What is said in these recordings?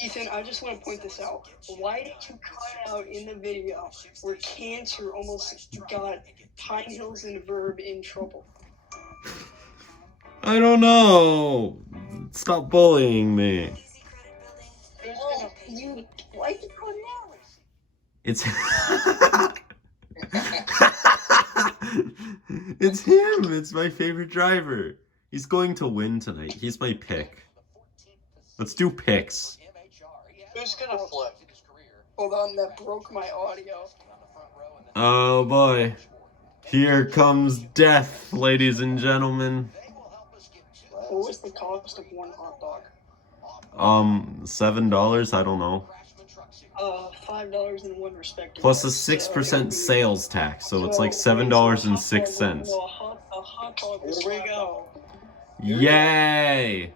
Ethan, I just want to point this out. Why did you cut out in the video where Cancer almost got Pine Hills and Verb in trouble? I don't know. Stop bullying me. Oh, you like to cut it out. It's it's him. It's my favorite driver. He's going to win tonight. He's my pick. Let's do picks. Who's gonna flip? Hold on, that broke my audio. Oh boy. Here comes death, ladies and gentlemen. What was the cost of one hot dog? $7, I don't know. $5 in one respect. Plus a 6% sales tax, so it's like $7.06. No, a hot dog was Here we go. Yay!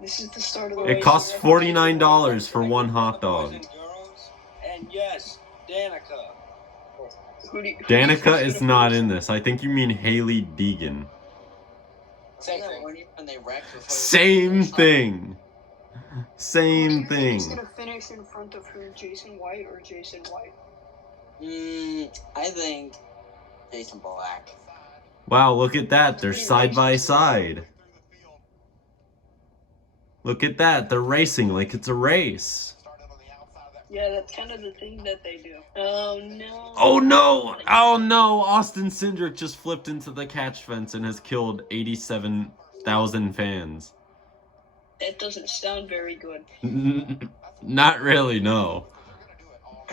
This is the start of the It costs $49 for one hot dog. And yes, Danica. Danica is not in this. I think you mean Haley Deegan. Same thing. When they wrecked Same thing. Same thing. He's gonna finish in front of who? Jason White or Jason White? I think Jason Black. Wow, look at that. They're side by side. Look at that. They're racing like it's a race. Yeah, that's kind of the thing that they do. Oh no. Oh no! Oh no! Austin Cindric just flipped into the catch fence and has killed 87,000 fans. That doesn't sound very good. Not really, no.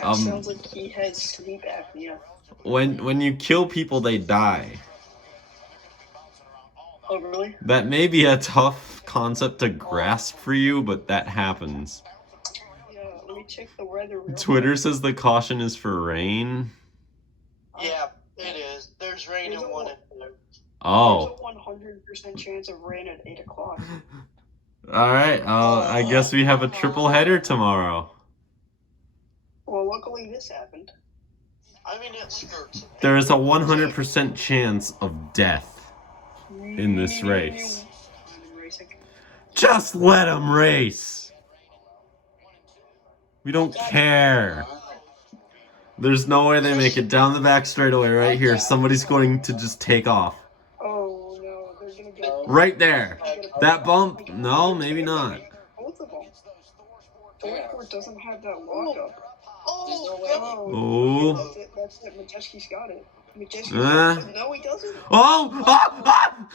That sounds like he has sleep apnea. When you kill people, they die. Oh really? That may be a tough concept to grasp for you, but that happens. Yeah, let me check the weather. Twitter says the caution is for rain. Yeah, it is. There's rain in one. Oh. There's a 100% chance of rain at 8 o'clock. All right. I guess we have a triple header tomorrow. Well, luckily this happened. I mean, it skirts. There is a 100% chance of death in this race. Just let them race. We don't care. There's no way they make it down the back straightaway right here. Somebody's going to just take off. Oh no, they're gonna get Right there. That bump? No, maybe not. both of them. Thornport doesn't have that lockup. Oh. That's it. Majewski's got it. Majewski. No, he doesn't. Oh!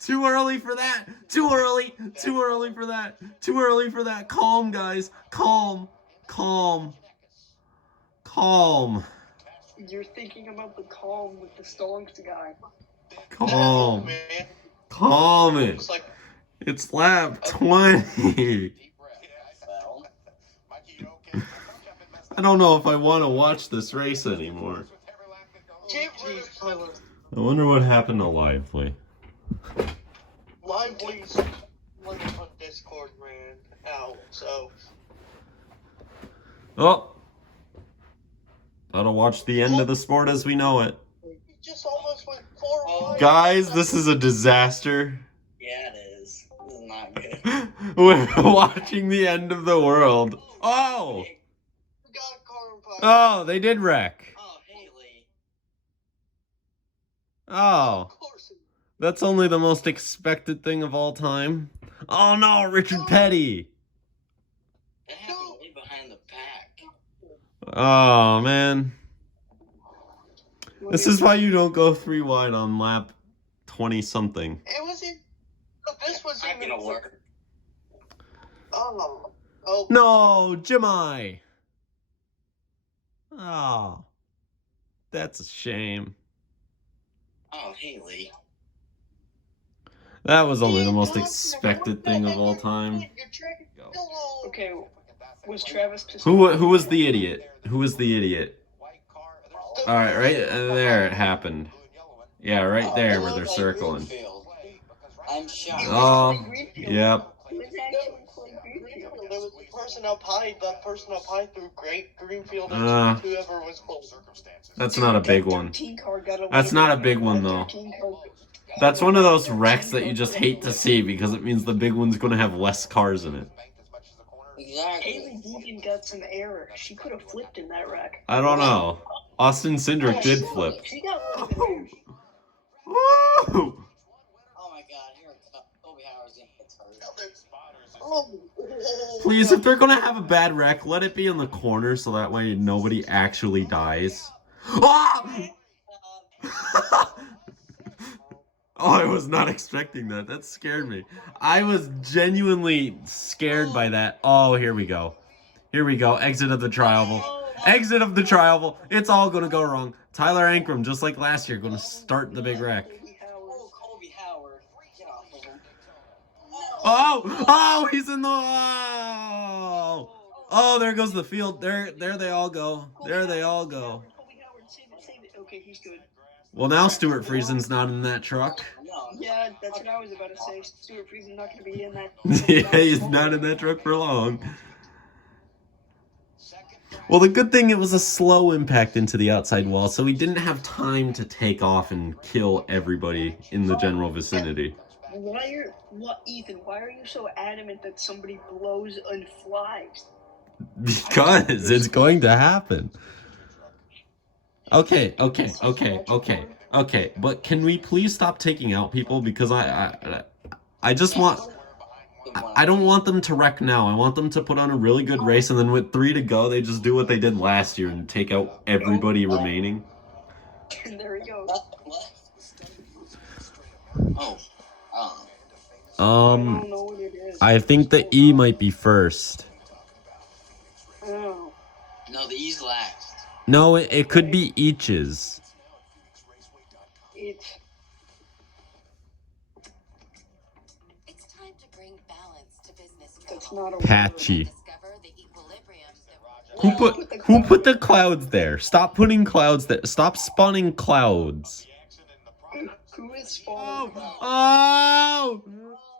Too early for that. Too early. Too early for that. Too early for that. Calm, guys. Calm. Calm. Calm. You're thinking about the calm with the Stonks guy. Calm. Calm it. It's lap 20. I don't know if I want to watch this race anymore. I wonder what happened to Lively. Lively's on Discord ran out, so. Oh. Gotta watch the end of the sport as we know it. Just almost went 4 wide. Guys, this is a disaster. Yeah, it is. This is not good. We're watching the end of the world. Oh! Oh, they did wreck. Oh, Haley. Oh. That's only the most expected thing of all time. Oh no, Richard Petty. That happened way behind the pack. Oh, man. This is why you don't go 3 wide on lap 20-something. It wasn't. This was I'm even gonna work. Oh. No, Jemai. Oh. That's a shame. Oh, Haley. That was only the most expected thing of all time. Okay, was Travis just... Who was the idiot? Who was the idiot? Alright, right there it happened. Yeah, right there where they're circling. I'm shocked. Oh, yep. There was the person up high through Greenfield and whoever was closer. That's not a big one. That's not a big one, though. That's one of those wrecks that you just hate to see because it means the big one's going to have less cars in it. Exactly. Haley Deegan got some error. She could have flipped in that wreck. I don't know. Austin Cindric did flip. She got rid of the news. Woo! Oh my god, here it comes. Kobe Howard's gonna get hurt. Please, if they're going to have a bad wreck, let it be in the corner so that way nobody actually dies. Ah! Oh, I was not expecting that. That scared me. I was genuinely scared by that. Oh, here we go. Here we go. Exit of the tri-oval. Exit of the tri-oval. It's all going to go wrong. Tyler Ankrum, just like last year, going to start the big wreck. Oh, Kobe Howard. Get off of him. Oh, he's in the... Oh, there goes the field. There they all go. There they all go. Kobe Howard, save it. Okay, he's good. Well, now Stuart Friesen's not in that truck. Yeah, that's what I was about to say. Stuart Friesen's not going to be in that. Yeah, he's not in that truck for long. Well, the good thing, it was a slow impact into the outside wall, so he didn't have time to take off and kill everybody in the general vicinity. Ethan, why are you so adamant that somebody blows and flies? Because it's going to happen. Okay, but can we please stop taking out people? Because I just want... I don't want them to wreck now. I want them to put on a really good race, and then with 3 to go, they just do what they did last year and take out everybody remaining. And there he goes. Oh. I don't know what it is. I think the E might be first. Oh. No, the E's last. No, it could be each's. It's time to bring balance to business. That's not a Patchy. Discover the equilibrium that Who put the clouds there? Stop putting clouds there. Stop spawning clouds. Who is spawning?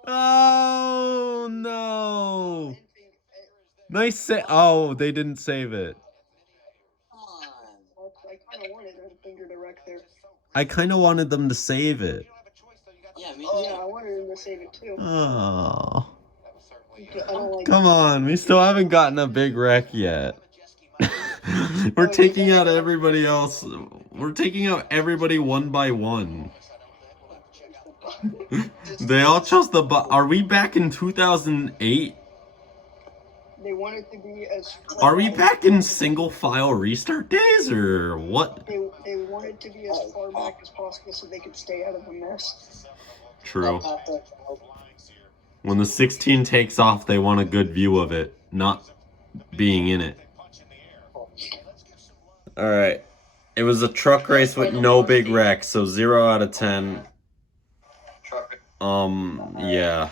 Oh no. Nice save. Oh, they didn't save it. I kind of wanted a finger to wreck there. I kind of wanted them to save it. Yeah, me Yeah, I wanted him to save it too. Oh. But I don't like Come on, we still haven't gotten a big wreck yet. We're taking out everybody else. We're taking out everybody one by one. They all chose the... Are we back in 2008? They want it to be as... Are we back in single file restart days or what? They want it to be as far back as possible so they can stay out of the mess. True. When the 16 takes off, they want a good view of it, not being in it. Alright. It was a truck race with no big wrecks, so 0 out of 10. Yeah.